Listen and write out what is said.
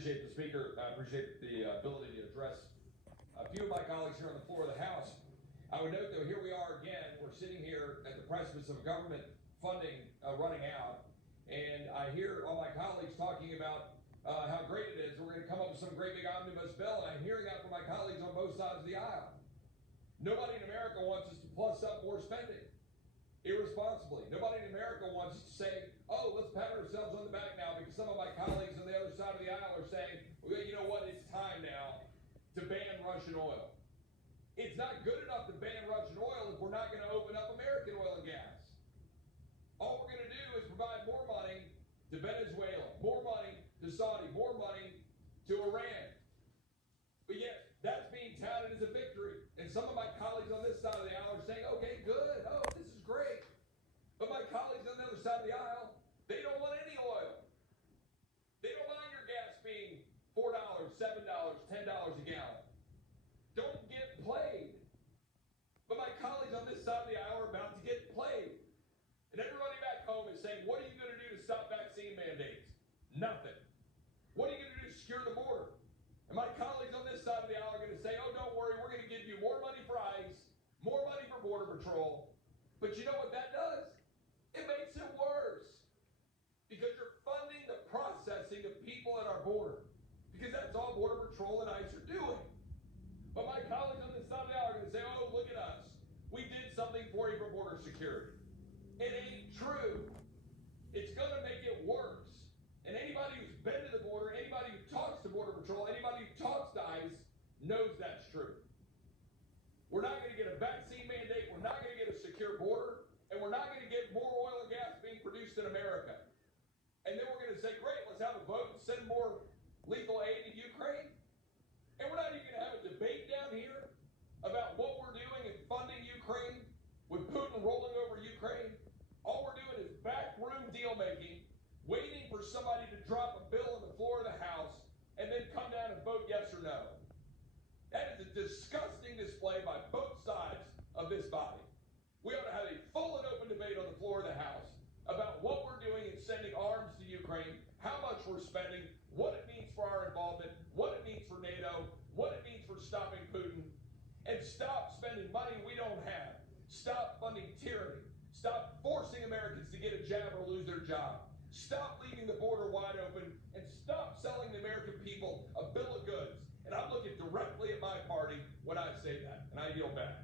appreciate the speaker. I appreciate the ability to address a few of my colleagues here on the floor of the House. I would note, though, here we are again. We're sitting here at the precipice of government funding running out, and I hear all my colleagues talking about how great it is. We're going to come up with some great big omnibus bill, and I'm hearing that from my colleagues on both sides of the aisle. Nobody in America wants us to plus up more spending irresponsibly. Nobody in America wants us to say, oh, let's pat ourselves on the back now, because some of my colleagues on the other side of the aisle are saying, well, you know what, it's time now to ban Russian oil. It's not good enough to ban Russian oil if we're not going to open up American oil and gas. All we're going to do is provide more money to Venezuela, more money to Saudi, more money to Iran. But yet, that's being touted as a victory. And some of my colleagues on this side of the aisle are saying, okay, good, oh, this is great. But my colleagues on the other side of the aisle, they don't want any oil. They don't mind your gas being $4, $7, $10 a gallon. Don't get played. But my colleagues on this side of the aisle are about to get played. And everybody back home is saying, what are you going to do to stop vaccine mandates? Nothing. What are you going to do to secure the border? And my colleagues on this side of the aisle are going to say, oh, don't worry, we're going to give you more money for ICE, more money for Border Patrol. But you know what that does? It makes it worse. Because you're funding the processing of people at our border. Because that's all Border Patrol and ICE are doing. But my colleagues on this side of the aisle are going to say, oh, look at us. We did something for you for border security. It ain't true. It's going to make it worse. And anybody who's been to the border, anybody who talks to Border Patrol, anybody who talks to ICE knows that's true. We're not going to get a vaccine mandate, we're not going to get a secure border, and we're not going to get more oil and gas being produced in America. And then we're going to say, great, let's have a vote and send more lethal aid to Ukraine. And we're not even going to have a debate down here about what we're doing in funding Ukraine, with Putin rolling over Ukraine. All we're doing is backroom deal making, waiting for somebody to drop a bill on the floor of the House and then come down and vote yes or no. That is a disgusting display by both sides of this body. We ought to have a full and open debate on the floor of the House about what we're doing in sending arms to Ukraine, how much we're spending, what it means for our involvement, what it means for NATO, what it means for stopping Putin, and stop spending money we don't have. Stop funding tyranny. Stop forcing Americans to get a jab or lose their job. Stop leaving the border wide open, and stop selling the American people a bill of goods. And I'm looking directly at my party when I say that, and I yield back.